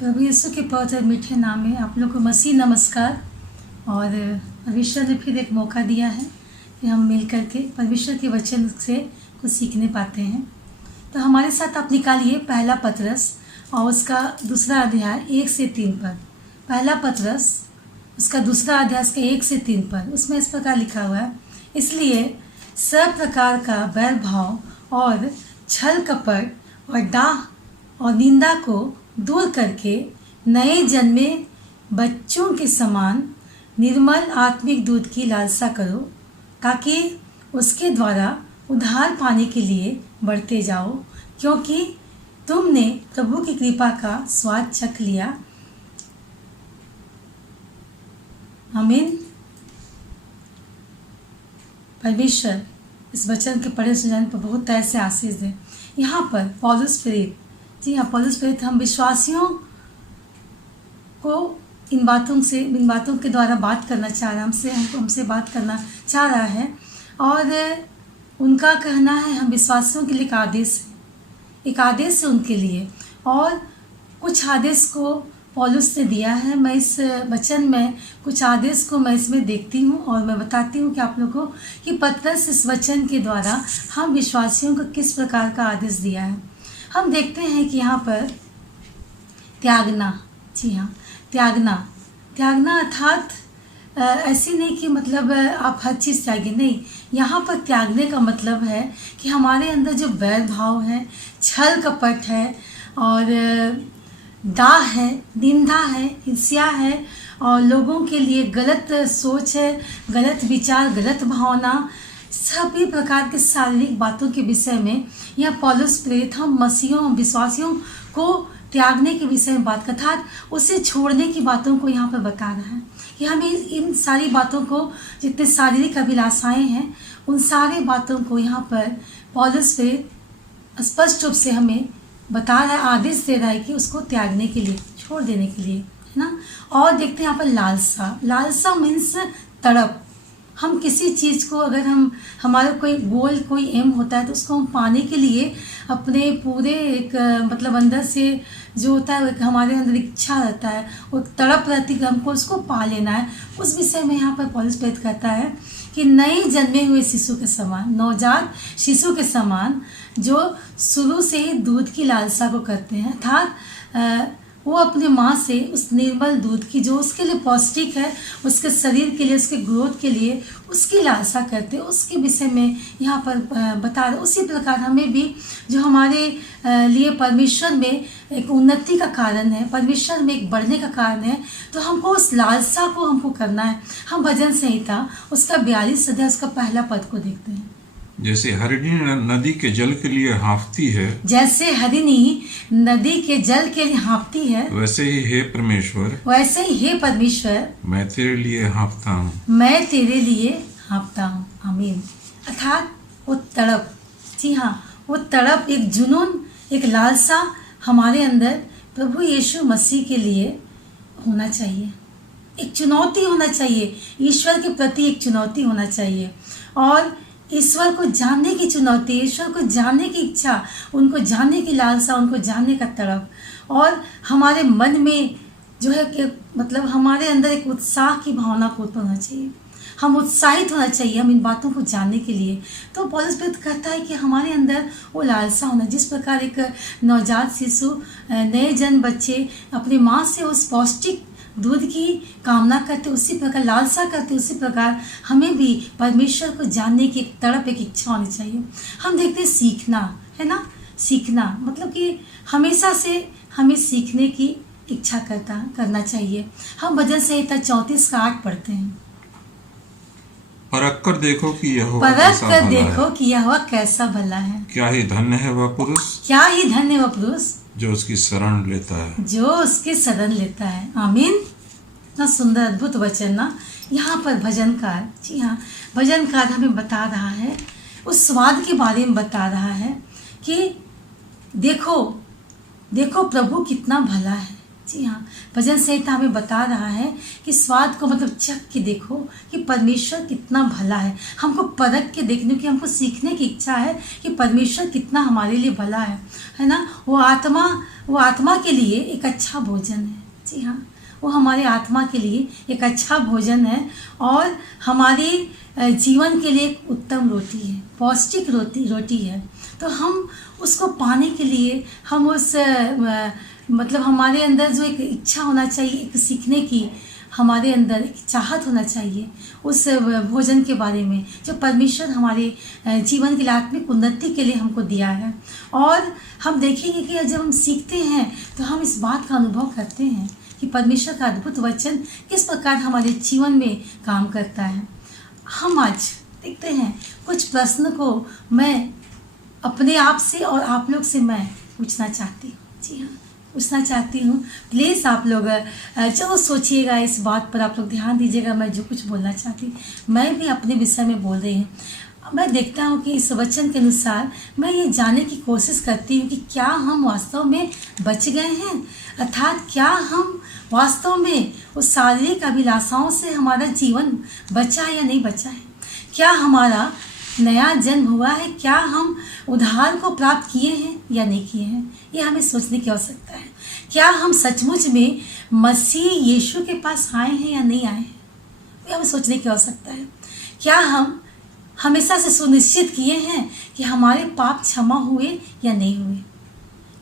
प्रभु यीशु के पवित्र मीठे नाम में आप लोग को मसीह नमस्कार। और परमेश्वर ने फिर एक मौका दिया है कि हम मिल कर के परमेश्वर के वचन से कुछ सीखने पाते हैं। तो हमारे साथ आप निकालिए पहला पतरस और उसका दूसरा अध्याय 1 से 3 पर। पहला पतरस उसका दूसरा अध्याय उसका 1 से 3 पर। उसमें इस प्रकार लिखा हुआ है, इसलिए सब प्रकार का बैर भाव और छल कपट और डाह और निंदा को दूर करके नए जन्मे बच्चों के समान निर्मल आत्मिक दूध की लालसा करो, ताकि उसके द्वारा उद्धार पाने के लिए बढ़ते जाओ, क्योंकि तुमने प्रभु की कृपा का स्वाद चख लिया। आमीन। परमेश्वर इस वचन के पढ़े सुनाने पर बहुत तरह से आशीष दे। यहाँ पर पौलुस प्रेरित, जी हाँ, पौलुस प्रेरित हम विश्वासियों को इन बातों के द्वारा बात करना चाह रहा है, हमसे बात करना चाह रहा है। और उनका कहना है हम विश्वासियों के लिए एक आदेश है उनके लिए। और कुछ आदेश को पौलुस ने दिया है। मैं इस वचन में कुछ आदेश को मैं इसमें देखती हूँ और मैं बताती हूँ कि आप लोगों को कि पतरस इस वचन के द्वारा हम विश्वासियों को किस प्रकार का आदेश दिया है। हम देखते हैं कि यहाँ पर त्यागना, जी हाँ, त्यागना अर्थात ऐसी नहीं कि मतलब आप हर चीज़ त्यागे, नहीं। यहाँ पर त्यागने का मतलब है कि हमारे अंदर जो बैर भाव है, छल कपट है और डाह है, निंदा है, ईर्ष्या है और लोगों के लिए गलत सोच है, गलत विचार, गलत भावना, सभी प्रकार के शारीरिक बातों के विषय में यह पौलुस प्रेरित हम मसीहों, हम विश्वासियों को त्यागने के विषय में बात करता है, उसे छोड़ने की बातों को यहाँ पर बता रहा है कि हमें इन सारी बातों को, जितने शारीरिक अभिलाषाएं हैं, उन सारे बातों को यहाँ पर पौलुस प्रेरित स्पष्ट रूप से हमें बता रहा है, आदेश दे रहा है कि उसको त्यागने के लिए, छोड़ देने के लिए, है ना। और देखते हैं यहाँ पर लालसा मीन्स तड़प। हम किसी चीज़ को, अगर हमारा कोई गोल, कोई एम होता है तो उसको हम पाने के लिए अपने पूरे एक मतलब अंदर से जो होता है, हमारे अंदर इच्छा रहता है, वो तड़प रहती है कि हमको उसको पा लेना है। उस विषय में यहाँ पर पौलुस प्रेरित कहता है कि नए जन्मे हुए शिशु के समान, नवजात शिशु के समान, जो शुरू से ही दूध की लालसा को करते हैं, अर्थात वो अपने माँ से उस निर्मल दूध की, जो उसके लिए पौष्टिक है, उसके शरीर के लिए, उसके ग्रोथ के लिए उसकी लालसा करते हैं, उसके विषय में यहाँ पर बता रहे। उसी प्रकार हमें भी जो हमारे लिए परमेश्वर में एक उन्नति का कारण है, परमेश्वर में एक बढ़ने का कारण है, तो हमको उस लालसा को हमको करना है। हम भजन संहिता उसका 42 अध्याय उसका पहला पद को देखते हैं। जैसे हरिणी नदी के जल के लिए हाँफती है, जैसे हरिणी नदी के जल के लिए हाँफती है, वैसे ही हे परमेश्वर, मैं तेरे लिए हाँफता हूँ। आमीन। अर्थात वो तड़प, जी हाँ, वो तड़प, एक जुनून, एक लालसा हमारे अंदर प्रभु यीशु मसीह के लिए होना चाहिए। एक चुनौती होना चाहिए, ईश्वर के प्रति एक चुनौती होना चाहिए और ईश्वर को जानने की चुनौती, ईश्वर को जानने की इच्छा, उनको जानने की लालसा, उनको जानने का तड़प। और हमारे मन में जो है कि मतलब हमारे अंदर एक उत्साह की भावना को उत्पन्न होना चाहिए, हम उत्साहित होना चाहिए हम इन बातों को जानने के लिए। तो पौलुस प्रेरित कहता है कि हमारे अंदर वो लालसा होना, जिस प्रकार एक नवजात शिशु, नए जन्म बच्चे अपनी माँ से उस पौष्टिक दूध की कामना करते, उसी प्रकार लालसा करते, उसी प्रकार हमें भी परमेश्वर को जानने की एक तड़प, एक इच्छा होनी चाहिए। हम देखते हैं सीखना, है ना, सीखना मतलब कि हमेशा से हमें सीखने की इच्छा करना चाहिए। हम भजन संहिता 34 का 8 पढ़ते हैं। परख कर देखो कि यहोवा कैसा भला है। क्या ही धन्य है वह पुरुष जो उसकी शरण लेता है। आमीन। इतना सुंदर अद्भुत वचन ना। यहाँ पर भजनकार, जी हाँ, भजनकार हमें बता रहा है, उस स्वाद के बारे में बता रहा है कि देखो प्रभु कितना भला है। जी हाँ, भजन संहिता हमें बता रहा है कि स्वाद को मतलब चख के देखो कि परमेश्वर कितना भला है। हमको परख के देखने की, हमको सीखने की इच्छा है कि परमेश्वर कितना हमारे लिए भला है ना। वो आत्मा के लिए एक अच्छा भोजन है। जी हाँ, वो हमारे आत्मा के लिए एक अच्छा भोजन है और हमारे जीवन के लिए एक उत्तम रोटी है, पौष्टिक रोटी है। तो हम उसको पाने के लिए हम उस मतलब हमारे अंदर जो एक इच्छा होना चाहिए, एक सीखने की हमारे अंदर एक चाहत होना चाहिए उस भोजन के बारे में जो परमेश्वर हमारे जीवन के लिए आत्मिक उन्नति के लिए हमको दिया है। और हम देखेंगे कि जब हम सीखते हैं तो हम इस बात का अनुभव करते हैं कि परमेश्वर का अद्भुत वचन किस प्रकार हमारे जीवन में काम करता है। हम आज देखते हैं कुछ प्रश्न को मैं अपने आप से और आप लोग से मैं पूछना चाहती हूँ। जी हाँ, पूछना चाहती हूँ। प्लीज़ आप लोग जो सोचिएगा इस बात पर, आप लोग ध्यान दीजिएगा। मैं जो कुछ बोलना चाहती मैं भी अपने विषय में बोल रही हूँ। मैं देखता हूँ कि इस वचन के अनुसार मैं ये जानने की कोशिश करती हूँ कि क्या हम वास्तव में बच गए हैं, अर्थात क्या हम वास्तव में उस शारीरिक अभिलाषाओं से हमारा जीवन बचा है या नहीं बचा है। क्या हमारा नया जन्म हुआ है, क्या हम उद्धार को प्राप्त किए हैं या नहीं किए हैं, ये हमें सोचने की आवश्यकता है। क्या हम सचमुच में मसीह यीशु के पास आए हैं या नहीं आए हैं, ये हमें सोचने की आवश्यकता है। क्या हम हमेशा से सुनिश्चित किए हैं कि हमारे पाप क्षमा हुए या नहीं हुए।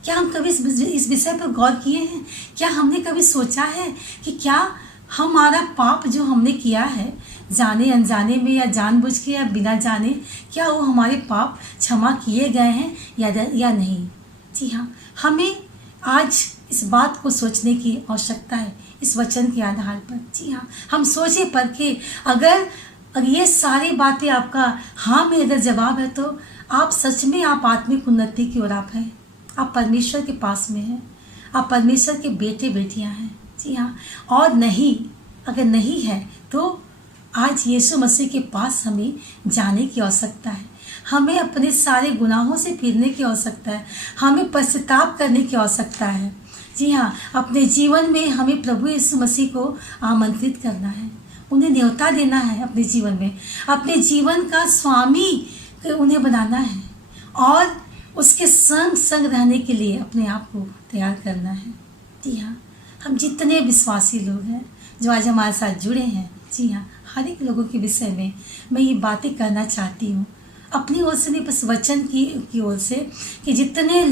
क्या हम कभी इस विषय पर गौर किए हैं। क्या हमने कभी सोचा है कि क्या हमारा पाप जो हमने किया है, जाने अनजाने में या जानबूझ के या बिना जाने, क्या वो हमारे पाप क्षमा किए गए हैं या नहीं। जी हाँ, हमें आज इस बात को सोचने की आवश्यकता है इस वचन के आधार पर। जी हाँ, हम सोचे परखे, अगर ये सारी बातें आपका हाँ में अगर जवाब है तो आप सच में आप आत्मिक उन्नति की ओर आप हैं, आप परमेश्वर के पास में हैं, आप परमेश्वर के बेटे बेटियां हैं। जी हाँ, और नहीं, अगर नहीं है तो आज यीशु मसीह के पास हमें जाने की आवश्यकता है। हमें अपने सारे गुनाहों से फिरने की आवश्यकता है, हमें पश्चाताप करने की आवश्यकता है। जी हाँ, अपने जीवन में हमें प्रभु यीशु मसीह को आमंत्रित करना है, उन्हें न्योता देना है अपने जीवन में, अपने जीवन का स्वामी उन्हें बनाना है और उसके संग रहने के लिए अपने आप को तैयार करना है। जी हाँ, हम जितने विश्वासी लोग हैं जो आज हमारे साथ जुड़े हैं, जी हाँ, हर एक लोगों के विषय में मैं ये बातें करना चाहती हूँ अपनी ओर से नहीं, बस वचन की ओर से, कि जितने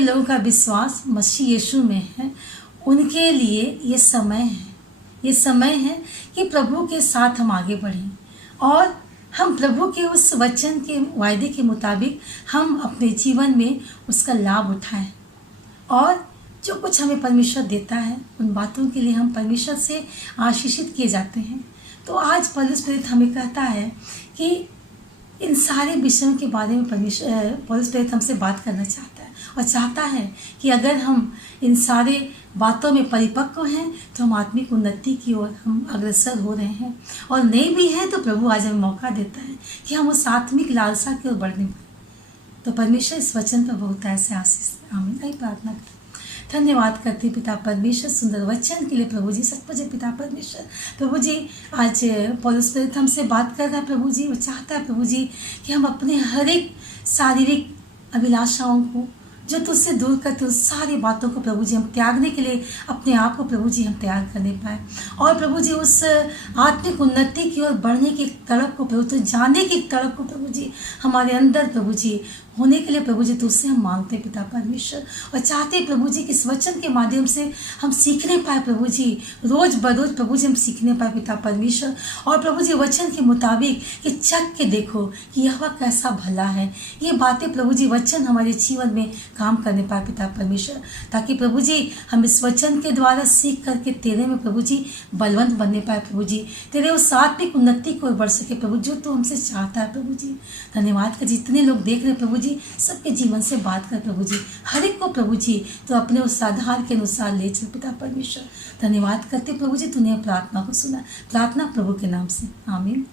लोगों का विश्वास मसीह यीशु में है, उनके लिए ये समय है कि प्रभु के साथ हम आगे बढ़ें और हम प्रभु के उस वचन के वायदे के मुताबिक हम अपने जीवन में उसका लाभ उठाएं और जो कुछ हमें परमेश्वर देता है उन बातों के लिए हम परमेश्वर से आशीषित किए जाते हैं। तो आज पौलुस प्रेरित हमें कहता है कि इन सारे विषयों के बारे में पौलुस प्रेरित हमसे बात करना चाहता है और चाहता है कि अगर हम इन सारे बातों में परिपक्व हैं तो हम आत्मिक उन्नति की ओर हम अग्रसर हो रहे हैं, और नहीं भी हैं तो प्रभु आज हमें मौका देता है कि हम उस आत्मिक लालसा की ओर बढ़ने पाए। तो परमेश्वर इस वचन पर बहुत ऐसे आशीष। आमीन। आई प्रार्थना करते, धन्यवाद करते पिता परमेश्वर सुंदर वचन के लिए। प्रभु जी सचमुच पिता परमेश्वर, प्रभु जी आज पौलुस प्रेरित हमसे बात कर रहा है। प्रभु जी वो चाहता है प्रभु जी कि हम अपने हर एक शारीरिक अभिलाषाओं को जो तुझसे दूर करते उस सारी बातों को प्रभु जी हम त्यागने के लिए अपने आप को प्रभु जी हम तैयार करने पाए, और प्रभु जी उस आत्मिक उन्नति की ओर बढ़ने की तड़प को, प्रभु तो जाने की तड़प को प्रभु जी हमारे अंदर प्रभु जी होने के लिए प्रभु जी तुझसे हम मांगते पिता परमेश्वर, और चाहते प्रभु जी कि इस वचन के माध्यम से हम सीखने पाए प्रभु जी, रोज बरोज प्रभु जी हम सीखने पाए पिता परमेश्वर, और प्रभु जी वचन के मुताबिक कि चख के देखो कि यह कैसा भला है। ये बातें प्रभु जी वचन हमारे जीवन में काम करने पाए पिता परमेश्वर, ताकि प्रभु जी हम इस वचन के द्वारा सीख करके तेरे में प्रभु जी बलवंत बनने पाए प्रभु जी, तेरे उस आत्मिक उन्नति को बढ़ सके प्रभु जो तू हमसे चाहता है प्रभु जी। धन्यवाद कर जितने लोग देख रहे प्रभु जी सबके जीवन से बात कर प्रभु जी, हर एक को प्रभु जी तो अपने उस आधार के अनुसार ले चल पिता परमेश्वर। धन्यवाद करते प्रभु जी तूने प्रार्थना को सुना, प्रार्थना प्रभु के नाम से आमीन।